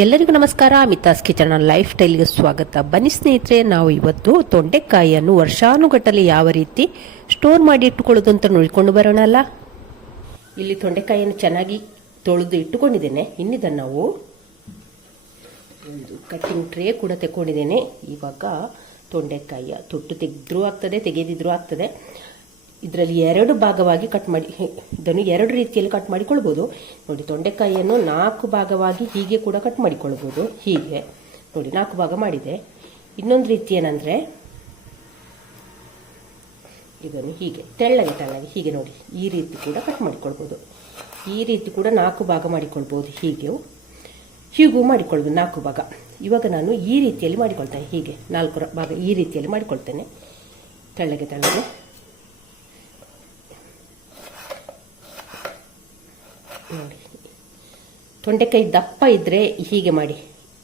ಎಲ್ಲರಿಗೂ ನಮಸ್ಕಾರ. ಮಿತಾಸ್ kitchen life ಸ್ಟೈಲ್ಗೆ ಸ್ವಾಗತ. ಬನ್ನಿ ಸ್ನೇಹಿತರೆ, ನಾವು ಇವತ್ತು ತೊಂಡೆಕಾಯಿಯನ್ನು ವರ್ಷಾನುಗಟ್ಟಲೆ ಯಾವ ರೀತಿ ಸ್ಟೋರ್ ಮಾಡಿ ಇಟ್ಟುಕೊಳ್ಳೋದು ಅಂತ ನೋಡಿಕೊಂಡು ಬರೋಣಲ್ಲ. ಇಲ್ಲಿ ತೊಂಡೆಕಾಯಿಯನ್ನು ಚೆನ್ನಾಗಿ ತೊಳೆದು ಇಟ್ಟುಕೊಂಡಿದ್ದೇನೆ. ಇನ್ನಿದನ್ನು ನಾವು ಒಂದು ಕಟ್ಟಿಂಗ್ ಟ್ರೇ ಕೂಡ ತೆಕ್ಕೊಂಡಿದ್ದೇನೆ. ಇವಾಗ ತೊಂಡೆಕಾಯಿಯ ತೊಟ್ಟು ತೆಗೆದ್ರೂ ಆಗ್ತದೆ, ತೆಗೆದಿದ್ರೂ ಆಗ್ತದೆ. ಇದರಲ್ಲಿ ಎರಡು ಭಾಗವಾಗಿ ಕಟ್ ಮಾಡಿ, ಇದನ್ನು ಎರಡು ರೀತಿಯಲ್ಲಿ ಕಟ್ ಮಾಡಿಕೊಳ್ಬೋದು. ನೋಡಿ, ತೊಂಡೆಕಾಯಿಯನ್ನು 4 ಭಾಗವಾಗಿ ಹೀಗೆ ಕೂಡ ಕಟ್ ಮಾಡಿಕೊಳ್ಬೋದು. ಹೀಗೆ ನೋಡಿ 4 ಭಾಗ ಮಾಡಿದೆ. ಇನ್ನೊಂದು ರೀತಿ ಏನಂದರೆ ಇದನ್ನು ಹೀಗೆ ತೆಳ್ಳಗೆ ಹೀಗೆ ನೋಡಿ ಈ ರೀತಿ ಕೂಡ ಕಟ್ ಮಾಡಿಕೊಳ್ಬೋದು. ಈ ರೀತಿ ಕೂಡ 4 ಭಾಗ ಮಾಡಿಕೊಳ್ಬೋದು. ಹೀಗೂ ಮಾಡಿಕೊಳ್ಬೋದು 4 ಭಾಗ. ಇವಾಗ ನಾನು ಈ ರೀತಿಯಲ್ಲಿ ಮಾಡಿಕೊಳ್ತೇನೆ. ಹೀಗೆ 4 ಭಾಗ ಈ ರೀತಿಯಲ್ಲಿ ಮಾಡಿಕೊಳ್ತೇನೆ. ತೆಳ್ಳಗೆ ನೋಡಿ, ತೊಂಡೆಕಾಯಿ ದಪ್ಪ ಇದ್ರೆ ಹೀಗೆ ಮಾಡಿ,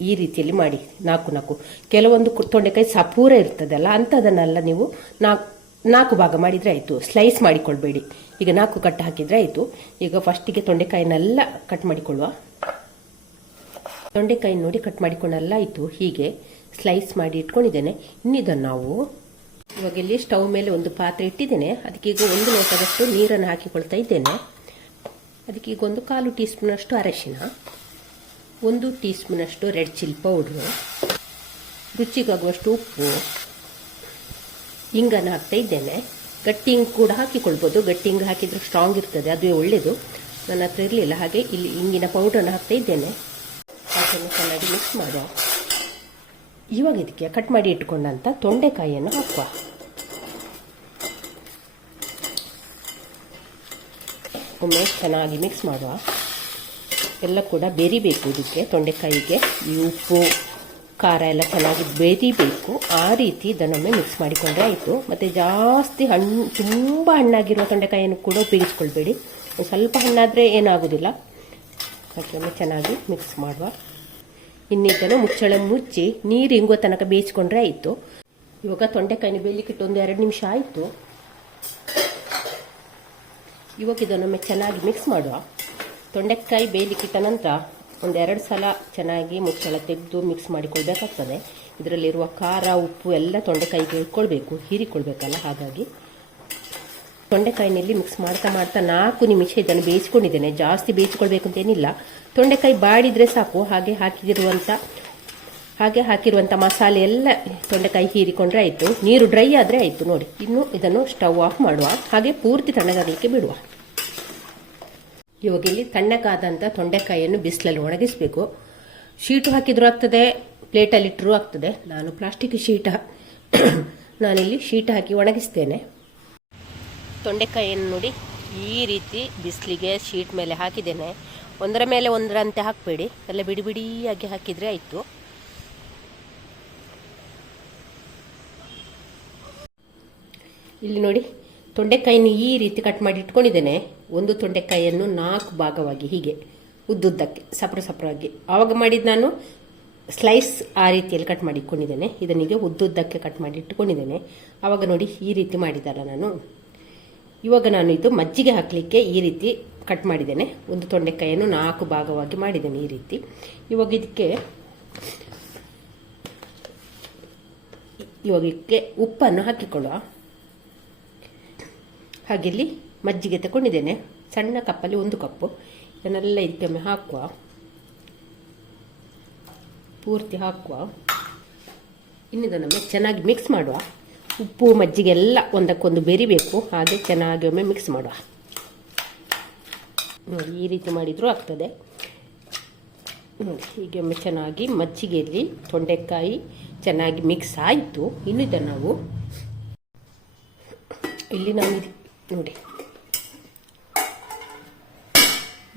ಈ ರೀತಿಯಲ್ಲಿ ಮಾಡಿ 4 ಕೆಲವೊಂದು ತೊಂಡೆಕಾಯಿ ಸಪೂರ ಇರ್ತದಲ್ಲ, ಅಂಥದನ್ನೆಲ್ಲ ನೀವು 4 ಭಾಗ ಮಾಡಿದರೆ ಆಯಿತು. ಸ್ಲೈಸ್ ಮಾಡಿಕೊಳ್ಬೇಡಿ. ಈಗ 4 ಕಟ್ ಹಾಕಿದರೆ ಆಯಿತು. ಈಗ ಫಸ್ಟಿಗೆ ತೊಂಡೆಕಾಯಿನೆಲ್ಲ ಕಟ್ ಮಾಡಿಕೊಳ್ಳುವ. ತೊಂಡೆಕಾಯಿ ನೋಡಿ ಕಟ್ ಮಾಡಿಕೊಂಡೆಲ್ಲ ಆಯಿತು. ಹೀಗೆ ಸ್ಲೈಸ್ ಮಾಡಿ ಇಟ್ಕೊಂಡಿದ್ದೇನೆ. ಇನ್ನಿದನ್ನು ನಾವು ಇವಾಗ ಇಲ್ಲಿ ಸ್ಟವ್ ಮೇಲೆ ಒಂದು ಪಾತ್ರೆ ಇಟ್ಟಿದ್ದೇನೆ. ಅದಕ್ಕೆ ಈಗ 1 ಲೋಟದಷ್ಟು ನೀರನ್ನು ಹಾಕಿಕೊಳ್ತಾ ಇದ್ದೇನೆ. ಅದಕ್ಕೆ ಈಗ 1/4 ಟೀ ಸ್ಪೂನಷ್ಟು ಅರಶಿನ, 1 ಟೀ ಸ್ಪೂನಷ್ಟು ರೆಡ್ ಚಿಲ್ಲಿ ಪೌಡ್ರು, ರುಚಿಗಾಗುವಷ್ಟು ಉಪ್ಪು, ಇಂಗನ್ನು ಹಾಕ್ತಾ ಇದ್ದೇನೆ. ಗಟ್ಟಿ ಇಂಗು ಕೂಡ ಹಾಕಿಕೊಳ್ಬೋದು. ಗಟ್ಟಿ ಇಂಗು ಹಾಕಿದರೆ ಸ್ಟ್ರಾಂಗ್ ಇರ್ತದೆ, ಅದುವೇ ಒಳ್ಳೆಯದು. ನನ್ನ ಹತ್ರ ಇರಲಿಲ್ಲ, ಹಾಗೆ ಇಲ್ಲಿ ಇಂಗಿನ ಪೌಡ್ರನ್ನು ಹಾಕ್ತಾ ಇದ್ದೇನೆ. ಅದನ್ನು ಚೆನ್ನಾಗಿ ಮಿಕ್ಸ್ ಮಾಡುವ. ಇವಾಗ ಇದಕ್ಕೆ ಕಟ್ ಮಾಡಿ ಇಟ್ಕೊಂಡಂಥ ತೊಂಡೆಕಾಯಿಯನ್ನು ಹಾಕುವ. ಒಮ್ಮೆ ಚೆನ್ನಾಗಿ ಮಿಕ್ಸ್ ಮಾಡುವ. ಎಲ್ಲ ಕೂಡ ಬೆರಿಬೇಕು. ಇದಕ್ಕೆ ತೊಂಡೆಕಾಯಿಗೆ ಈ ಉಪ್ಪು ಖಾರ ಎಲ್ಲ ಚೆನ್ನಾಗಿ ಬೆರಿಬೇಕು. ಆ ರೀತಿ ಇದನ್ನೊಮ್ಮೆ ಮಿಕ್ಸ್ ಮಾಡಿಕೊಂಡ್ರೆ ಆಯಿತು. ಮತ್ತು ಜಾಸ್ತಿ ತುಂಬ ಹಣ್ಣಾಗಿರುವ ತೊಂಡೆಕಾಯಿಯನ್ನು ಕೂಡ ಉಪಯೋಗಿಸ್ಕೊಳ್ಬೇಡಿ. ಸ್ವಲ್ಪ ಹಣ್ಣಾದರೆ ಏನಾಗೋದಿಲ್ಲ. ಒಮ್ಮೆ ಚೆನ್ನಾಗಿ ಮಿಕ್ಸ್ ಮಾಡುವ. ಇನ್ನಿದ್ದನ್ನು ಮುಚ್ಚಳ ಮುಚ್ಚಿ ನೀರು ಇಂಗುವ ತನಕ ಬೇಯಿಸ್ಕೊಂಡ್ರೆ ಆಯಿತು. ಇವಾಗ ತೊಂಡೆಕಾಯಿನ ಬೇಯಲಿಕ್ಕಿಟ್ಟು 1-2 ನಿಮಿಷ ಆಯಿತು. ಇವಾಗ ಇದನ್ನೊಮ್ಮೆ ಚೆನ್ನಾಗಿ ಮಿಕ್ಸ್ ಮಾಡುವ. ತೊಂಡೆಕಾಯಿ ಬೇಯಲಿಕ್ಕಿಟ್ಟ ನಂತರ 1-2 ಸಲ ಚೆನ್ನಾಗಿ ಮುಚ್ಚಳ ತೆಗೆದು ಮಿಕ್ಸ್ ಮಾಡಿಕೊಳ್ಬೇಕಾಗ್ತದೆ. ಇದರಲ್ಲಿರುವ ಖಾರ ಉಪ್ಪು ಎಲ್ಲ ತೊಂಡೆಕಾಯಿಗೆ ಇಟ್ಕೊಳ್ಬೇಕು, ಹೀರಿಕೊಳ್ಬೇಕಲ್ಲ. ಹಾಗಾಗಿ ತೊಂಡೆಕಾಯಿನಲ್ಲಿ ಮಿಕ್ಸ್ ಮಾಡ್ತಾ 4 ನಿಮಿಷ ಇದನ್ನು ಬೇಯಿಸ್ಕೊಂಡಿದ್ದೇನೆ. ಜಾಸ್ತಿ ಬೇಯಿಸ್ಕೊಳ್ಬೇಕು ಅಂತೇನಿಲ್ಲ. ತೊಂಡೆಕಾಯಿ ಬಾಡಿದ್ರೆ ಸಾಕು. ಹಾಗೆ ಹಾಕಿರುವಂಥ ಮಸಾಲೆ ಎಲ್ಲ ತೊಂಡೆಕಾಯಿ ಹೀರಿಕೊಂಡ್ರೆ ಆಯಿತು. ನೀರು ಡ್ರೈ ಆದರೆ ಆಯಿತು. ನೋಡಿ, ಇನ್ನು ಇದನ್ನು ಸ್ಟವ್ ಆಫ್ ಮಾಡುವ. ಹಾಗೆ ಪೂರ್ತಿ ತಣ್ಣಗಾಗಲಿಕ್ಕೆ ಬಿಡುವ. ಇವಾಗ ಇಲ್ಲಿ ತಣ್ಣಗಾದಂಥ ತೊಂಡೆಕಾಯಿಯನ್ನು ಬಿಸಿಲಲ್ಲಿ ಒಣಗಿಸಬೇಕು. ಶೀಟು ಹಾಕಿದ್ರೂ ಆಗ್ತದೆ, ಪ್ಲೇಟಲ್ಲಿ ಇಟ್ಟರೂ ಆಗ್ತದೆ. ನಾನು ಪ್ಲಾಸ್ಟಿಕ್ ನಾನಿಲ್ಲಿ ಶೀಟ್ ಹಾಕಿ ಒಣಗಿಸ್ತೇನೆ. ತೊಂಡೆಕಾಯಿಯನ್ನು ನೋಡಿ ಈ ರೀತಿ ಬಿಸಿಲಿಗೆ ಶೀಟ್ ಮೇಲೆ ಹಾಕಿದ್ದೇನೆ. ಒಂದರ ಮೇಲೆ ಒಂದರಂತೆ ಹಾಕಬೇಡಿ, ಎಲ್ಲ ಬಿಡಿ ಬಿಡಿಯಾಗಿ ಹಾಕಿದರೆ ಆಯಿತು. ಇಲ್ಲಿ ನೋಡಿ, ತೊಂಡೆಕಾಯಿನ ಈ ರೀತಿ ಕಟ್ ಮಾಡಿ ಇಟ್ಕೊಂಡಿದ್ದೇನೆ. ಒಂದು ತೊಂಡೆಕಾಯಿಯನ್ನು 4 ಭಾಗವಾಗಿ ಹೀಗೆ ಉದ್ದುದ್ದಕ್ಕೆ ಸಪ್ರವಾಗಿ ಆವಾಗ ಮಾಡಿದ್ದು ನಾನು ಸ್ಲೈಸ್ ಆ ರೀತಿಯಲ್ಲಿ ಕಟ್ ಮಾಡಿ ಇಟ್ಕೊಂಡಿದ್ದೇನೆ. ಇದನ್ನೀಗ ಉದ್ದುದ್ದಕ್ಕೆ ಕಟ್ ಮಾಡಿ ಇಟ್ಕೊಂಡಿದ್ದೇನೆ. ಆವಾಗ ನೋಡಿ ಈ ರೀತಿ ಮಾಡಿದಲ್ಲ ನಾನು. ಇವಾಗ ನಾನು ಇದು ಮಜ್ಜಿಗೆ ಹಾಕಲಿಕ್ಕೆ ಈ ರೀತಿ ಕಟ್ ಮಾಡಿದ್ದೇನೆ. ಒಂದು ತೊಂಡೆಕಾಯಿಯನ್ನು 4 ಭಾಗವಾಗಿ ಮಾಡಿದ್ದೇನೆ ಈ ರೀತಿ. ಇವಾಗ ಇದಕ್ಕೆ ಉಪ್ಪನ್ನು ಹಾಕಿಕೊಳ್ಳುವ. ಹಾಗೆ ಇಲ್ಲಿ ಮಜ್ಜಿಗೆ ತಗೊಂಡಿದ್ದೇನೆ, ಸಣ್ಣ ಕಪ್ಪಲ್ಲಿ 1 ಕಪ್ಪು. ಇದನ್ನೆಲ್ಲ ಇದಕ್ಕೊಮ್ಮೆ ಹಾಕುವ, ಪೂರ್ತಿ ಹಾಕುವ. ಇನ್ನಿದನ್ನೊಮ್ಮೆ ಚೆನ್ನಾಗಿ ಮಿಕ್ಸ್ ಮಾಡುವ. ಉಪ್ಪು ಮಜ್ಜಿಗೆ ಎಲ್ಲ ಒಂದಕ್ಕೊಂದು ಬೆರಿಬೇಕು. ಹಾಗೆ ಚೆನ್ನಾಗಿ ಒಮ್ಮೆ ಮಿಕ್ಸ್ ಮಾಡುವ. ನೋಡಿ, ಈ ರೀತಿ ಮಾಡಿದರೂ ಆಗ್ತದೆ. ನೋಡಿ, ಹೀಗೆ ಒಮ್ಮೆ ಚೆನ್ನಾಗಿ ಮಜ್ಜಿಗೆಯಲ್ಲಿ ತೊಂಡೆಕಾಯಿ ಚೆನ್ನಾಗಿ ಮಿಕ್ಸ್ ಆಯಿತು. ಇನ್ನು ಇದನ್ನು ನಾವು ನೋಡಿ,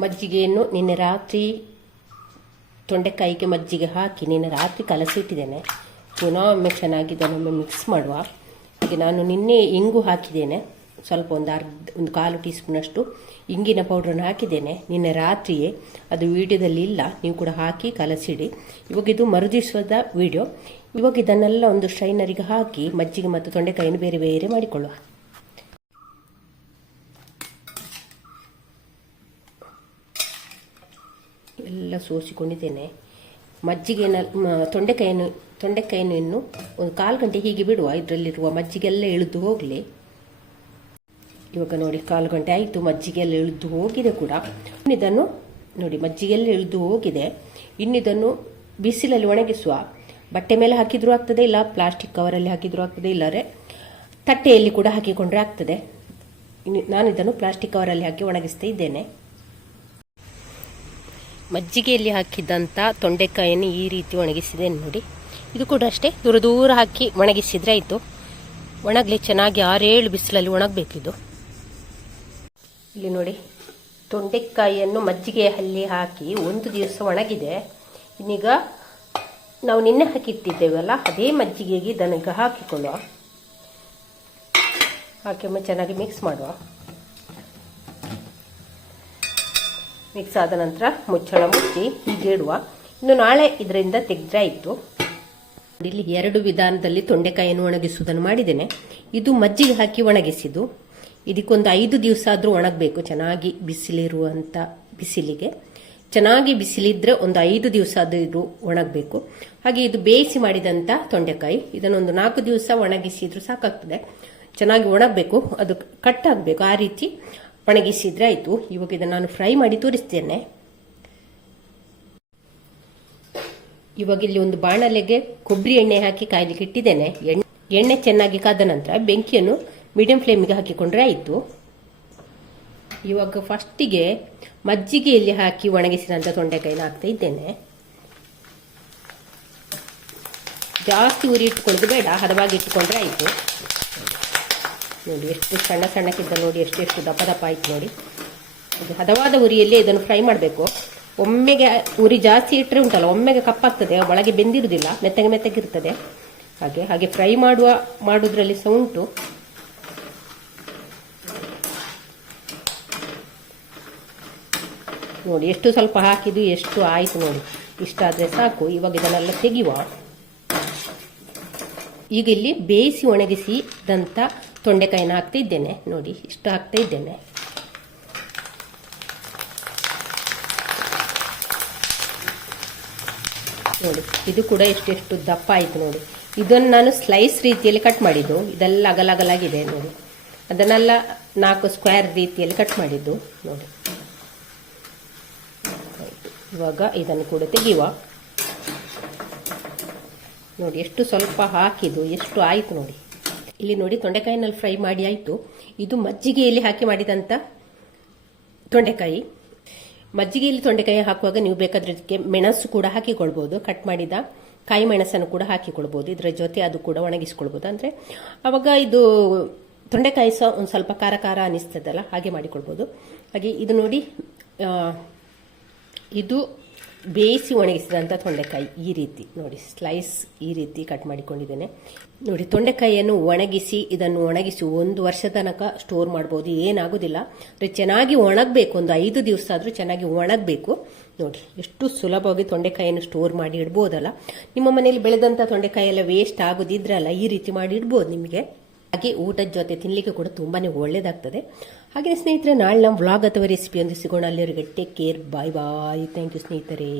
ಮಜ್ಜಿಗೆಯನ್ನು ನಿನ್ನೆ ರಾತ್ರಿ ತೊಂಡೆಕಾಯಿಗೆ ಮಜ್ಜಿಗೆ ಹಾಕಿ ನಿನ್ನೆ ರಾತ್ರಿ ಕಲಸಿಟ್ಟಿದ್ದೇನೆ. ಪುನಃ ಒಮ್ಮೆ ಚೆನ್ನಾಗಿ ಇದನ್ನೊಮ್ಮೆ ಮಿಕ್ಸ್ ಮಾಡುವ. ಹಾಗೆ ನಾನು ನಿನ್ನೆ ಇಂಗು ಹಾಕಿದ್ದೇನೆ, ಸ್ವಲ್ಪ 1/4 ಟೀ ಸ್ಪೂನಷ್ಟು ಇಂಗಿನ ಪೌಡ್ರನ್ನು ಹಾಕಿದ್ದೇನೆ ನಿನ್ನೆ ರಾತ್ರಿಯೇ. ಅದು ವಿಡಿಯೋದಲ್ಲಿ ಇಲ್ಲ, ನೀವು ಕೂಡ ಹಾಕಿ ಕಲಸಿಡಿ. ಇವಾಗ ಇದು ಮರುದಿವಸದ ವಿಡಿಯೋ. ಇವಾಗ ಇದನ್ನೆಲ್ಲ ಒಂದು ಸ್ಟ್ರೈನರಿಗೆ ಹಾಕಿ ಮಜ್ಜಿಗೆ ಮತ್ತು ತೊಂಡೆಕಾಯಿಯನ್ನು ಬೇರೆ ಬೇರೆ ಮಾಡಿಕೊಳ್ಳುವ. ಎಲ್ಲ ಸೋಸಿಕೊಂಡಿದ್ದೇನೆ. ತೊಂಡೆಕಾಯಿಯನ್ನು ಇನ್ನು ಒಂದು 1/4 ಗಂಟೆ ಹೀಗೆ ಬಿಡುವ. ಇದರಲ್ಲಿರುವ ಮಜ್ಜಿಗೆಲ್ಲ ಇಳಿದು ಹೋಗಲಿ. ಇವಾಗ ನೋಡಿ 1/4 ಗಂಟೆ ಆಯಿತು, ಮಜ್ಜಿಗೆಲ್ಲ ಇಳಿದು ಹೋಗಿದೆ ಕೂಡ. ಇನ್ನಿದನ್ನು ನೋಡಿ ಮಜ್ಜಿಗೆಲ್ಲ ಇಳಿದು ಹೋಗಿದೆ. ಇನ್ನಿದನ್ನು ಬಿಸಿಲಲ್ಲಿ ಒಣಗಿಸುವ. ಬಟ್ಟೆ ಮೇಲೆ ಹಾಕಿದ್ರೂ ಆಗ್ತದೆ, ಇಲ್ಲ ಪ್ಲಾಸ್ಟಿಕ್ ಕವರಲ್ಲಿ ಹಾಕಿದ್ರೂ ಆಗ್ತದೆ, ಇಲ್ಲರೆ ತಟ್ಟೆಯಲ್ಲಿ ಕೂಡ ಹಾಕಿಕೊಂಡ್ರೆ ಆಗ್ತದೆ. ನಾನು ಇದನ್ನು ಪ್ಲಾಸ್ಟಿಕ್ ಕವರಲ್ಲಿ ಹಾಕಿ ಒಣಗಿಸ್ತಾ ಇದ್ದೇನೆ. ಮಜ್ಜಿಗೆಯಲ್ಲಿ ಹಾಕಿದಂಥ ತೊಂಡೆಕಾಯಿಯನ್ನು ಈ ರೀತಿ ಒಣಗಿಸಿದ್ದೇನೆ ನೋಡಿ. ಇದು ಕೂಡ ಅಷ್ಟೇ, ದೂರ ದೂರ ಹಾಕಿ ಒಣಗಿಸಿದ್ರೆ ಆಯಿತು. ಒಣಗಲಿ ಚೆನ್ನಾಗಿ 6-7 ಬಿಸಿಲಲ್ಲಿ ಒಣಗಬೇಕಿದು. ಇಲ್ಲಿ ನೋಡಿ ತೊಂಡೆಕಾಯಿಯನ್ನು ಮಜ್ಜಿಗೆಯಲ್ಲಿ ಹಾಕಿ 1 ದಿವಸ ಒಣಗಿದೆ. ಇನ್ನೀಗ ನಾವು ನಿನ್ನೆ ಹಾಕಿಟ್ಟಿದ್ದೇವಲ್ಲ ಅದೇ ಮಜ್ಜಿಗೆಗೆ ಇದನ್ನೀಗ ಹಾಕಿಕೊಳ್ಳುವ. ಹಾಕಿ ಚೆನ್ನಾಗಿ ಮಿಕ್ಸ್ ಮಾಡುವ. ಮಿಕ್ಸ್ ಆದ ನಂತರ ಮುಚ್ಚಳ ಮುಚ್ಚಿ ಹೀಗೆ ಇಡುವ. ಇನ್ನು ನಾಳೆ ಇದರಿಂದ ತೆಗೆದ್ರೆ ಆಯಿತು. ಇಲ್ಲಿ 2 ವಿಧಾನದಲ್ಲಿ ತೊಂಡೆಕಾಯಿಯನ್ನು ಒಣಗಿಸುವುದನ್ನು ಮಾಡಿದ್ದೇನೆ. ಇದು ಮಜ್ಜಿಗೆ ಹಾಕಿ ಒಣಗಿಸಿದ್ದು. ಇದಕ್ಕೊಂದು 5 ದಿವಸ ಆದರೂ ಒಣಗಬೇಕು. ಚೆನ್ನಾಗಿ ಬಿಸಿಲಿರುವಂಥ ಬಿಸಿಲಿಗೆ ಚೆನ್ನಾಗಿ ಬಿಸಿಲಿದ್ರೆ ಒಂದು 5 ದಿವಸ ಆದರೂ ಒಣಗಬೇಕು. ಹಾಗೆ ಇದು ಬೇಯಿಸಿ ಮಾಡಿದಂಥ ತೊಂಡೆಕಾಯಿ, ಇದನ್ನೊಂದು 4 ದಿವಸ ಒಣಗಿಸಿದ್ರು ಸಾಕಾಗ್ತದೆ. ಚೆನ್ನಾಗಿ ಒಣಗಬೇಕು, ಅದು ಕಟ್ ಆಗಬೇಕು, ಆ ರೀತಿ ಒಣಗಿಸಿದ್ರೆ ಆಯಿತು. ಇವಾಗ ಇದನ್ನು ನಾನು ಫ್ರೈ ಮಾಡಿ ತೋರಿಸ್ತೇನೆ. ಇವಾಗ ಇಲ್ಲಿ ಒಂದು ಬಾಣಲೆಗೆ ಕೊಬ್ಬರಿ ಎಣ್ಣೆ ಹಾಕಿ ಕಾಯ್ಲಿಕ್ಕೆ ಇಟ್ಟಿದ್ದೇನೆ. ಎಣ್ಣೆ ಚೆನ್ನಾಗಿ ಕಾದ ನಂತರ ಬೆಂಕಿಯನ್ನು ಮೀಡಿಯಂ ಫ್ಲೇಮಿಗೆ ಹಾಕಿಕೊಂಡ್ರೆ ಆಯಿತು. ಇವಾಗ ಫಸ್ಟಿಗೆ ಮಜ್ಜಿಗೆಯಲ್ಲಿ ಹಾಕಿ ಒಣಗಿಸಿದಂಥ ತೊಂಡೆಕಾಯಿನ ಹಾಕ್ತಾ ಇದ್ದೇನೆ. ಜಾಸ್ತಿ ಉರಿ ಇಟ್ಕೊಳ್ಳೋದು ಬೇಡ, ಹದವಾಗಿ ಇಟ್ಕೊಂಡ್ರೆ ಆಯಿತು. ನೋಡಿ ಎಷ್ಟು ಸಣ್ಣ ಸಣ್ಣಕ್ಕಿದ್ದ ನೋಡಿ, ಎಷ್ಟು ದಪ್ಪ ದಪ್ಪ ಆಯ್ತು ನೋಡಿ. ಇದು ಹದವಾದ ಉರಿಯಲ್ಲಿ ಇದನ್ನು ಫ್ರೈ ಮಾಡಬೇಕು. ಒಮ್ಮೆಗೆ ಉರಿ ಜಾಸ್ತಿ ಇಟ್ಟರೆ ಉಂಟಲ್ಲ, ಒಮ್ಮೆಗೆ ಕಪ್ಪಾಗ್ತದೆ, ಒಳಗೆ ಬೆಂದಿರುವುದಿಲ್ಲ, ಮೆತ್ತಗಿರ್ತದೆ. ಹಾಗೆ ಫ್ರೈ ಮಾಡೋದ್ರಲ್ಲಿ ಸಹ ಉಂಟು. ನೋಡಿ ಎಷ್ಟು ಸ್ವಲ್ಪ ಹಾಕಿದ್ದು ಎಷ್ಟು ಆಯಿತು ನೋಡಿ. ಇಷ್ಟಾದರೆ ಸಾಕು. ಇವಾಗ ಇದನ್ನೆಲ್ಲ ತೆಗೆಯುವ. ಈಗ ಇಲ್ಲಿ ಬೇಯಿಸಿ ಒಣಗಿಸಿದಂಥ ತೊಂಡೆಕಾಯಿನ ಹಾಕ್ತಾ ಇದ್ದೇನೆ ನೋಡಿ. ಇಷ್ಟು ಹಾಕ್ತಾ ಇದ್ದೇನೆ. ನೋಡಿ ಇದು ಕೂಡ ಎಷ್ಟು ದಪ್ಪ ಆಯಿತು ನೋಡಿ. ಇದನ್ನು ನಾನು ಸ್ಲೈಸ್ ರೀತಿಯಲ್ಲಿ ಕಟ್ ಮಾಡಿದ್ದು. ಇದೆಲ್ಲ ಅಗಲಾಗಿದೆ ನೋಡಿ. ಅದನ್ನೆಲ್ಲ 4 ಸ್ಕ್ವೇರ್ ರೀತಿಯಲ್ಲಿ ಕಟ್ ಮಾಡಿದ್ದು ನೋಡಿ. ಇವಾಗ ಇದನ್ನು ಕೂಡ ತೆಗೆಯುವ. ನೋಡಿ ಎಷ್ಟು ಸ್ವಲ್ಪ ಹಾಕಿದ್ದು ಎಷ್ಟು ಆಯಿತು ನೋಡಿ. ಇಲ್ಲಿ ನೋಡಿ ತೊಂಡೆಕಾಯಿನಲ್ಲಿ ಫ್ರೈ ಮಾಡಿ ಆಯಿತು. ಇದು ಮಜ್ಜಿಗೆಯಲ್ಲಿ ಹಾಕಿ ಮಾಡಿದಂಥ ತೊಂಡೆಕಾಯಿ. ಮಜ್ಜಿಗೆಯಲ್ಲಿ ತೊಂಡೆಕಾಯಿ ಹಾಕುವಾಗ ನೀವು ಬೇಕಾದ್ರೆ ಇದಕ್ಕೆ ಮೆಣಸು ಕೂಡ ಹಾಕಿಕೊಳ್ಬೋದು. ಕಟ್ ಮಾಡಿದ ಕಾಯಿ ಮೆಣಸನ್ನು ಕೂಡ ಹಾಕಿಕೊಳ್ಬೋದು. ಇದರ ಜೊತೆ ಅದು ಕೂಡ ಒಣಗಿಸ್ಕೊಳ್ಬೋದು. ಅಂದರೆ ಆವಾಗ ಇದು ತೊಂಡೆಕಾಯಿ ಸಹ ಒಂದು ಸ್ವಲ್ಪ ಖಾರ ಖಾರ ಅನಿಸ್ತದಲ್ಲ, ಹಾಗೆ ಮಾಡಿಕೊಳ್ಬೋದು. ಹಾಗೆ ಇದು ನೋಡಿ, ಇದು ಬೇಯಿಸಿ ಒಣಗಿಸಿದಂಥ ತೊಂಡೆಕಾಯಿ ಈ ರೀತಿ ನೋಡಿ, ಸ್ಲೈಸ್ ಈ ರೀತಿ ಕಟ್ ಮಾಡಿಕೊಂಡಿದ್ದೇನೆ ನೋಡಿ. ತೊಂಡೆಕಾಯಿಯನ್ನು ಒಣಗಿಸಿ ಇದನ್ನು ಒಣಗಿಸಿ 1 ವರ್ಷ ತನಕ ಸ್ಟೋರ್ ಮಾಡ್ಬೋದು, ಏನಾಗೋದಿಲ್ಲ. ಅಂದರೆ ಚೆನ್ನಾಗಿ ಒಣಗಬೇಕು, ಒಂದು 5 ದಿವಸ ಆದರೂ ಚೆನ್ನಾಗಿ ಒಣಗಬೇಕು ನೋಡಿ. ಎಷ್ಟು ಸುಲಭವಾಗಿ ತೊಂಡೆಕಾಯಿಯನ್ನು ಸ್ಟೋರ್ ಮಾಡಿ ಇಡ್ಬೋದಲ್ಲ. ನಿಮ್ಮ ಮನೆಯಲ್ಲಿ ಬೆಳೆದಂಥ ತೊಂಡೆಕಾಯಿ ಎಲ್ಲ ವೇಸ್ಟ್ ಆಗೋದಿದ್ರಲ್ಲ, ಈ ರೀತಿ ಮಾಡಿ ಇಡ್ಬೋದು ನಿಮಗೆ. ಹಾಗೆ ಊಟದ ಜೊತೆ ತಿನ್ನಲಿಕ್ಕೆ ಕೂಡ ತುಂಬಾನೇ ಒಳ್ಳೇದಾಗ್ತದೆ. ಹಾಗೆ ಸ್ನೇಹಿತರೆ, ನಾಳೆ ನಮ್ಮ ವ್ಲಾಗ್ ಅಥವಾ ರೆಸಿಪಿಯೊಂದು ಸಿಗೋಣ. ಅಲ್ಲಿವರೆಗೆ take care, bye bye. Thank you ಸ್ನೇಹಿತರೆ.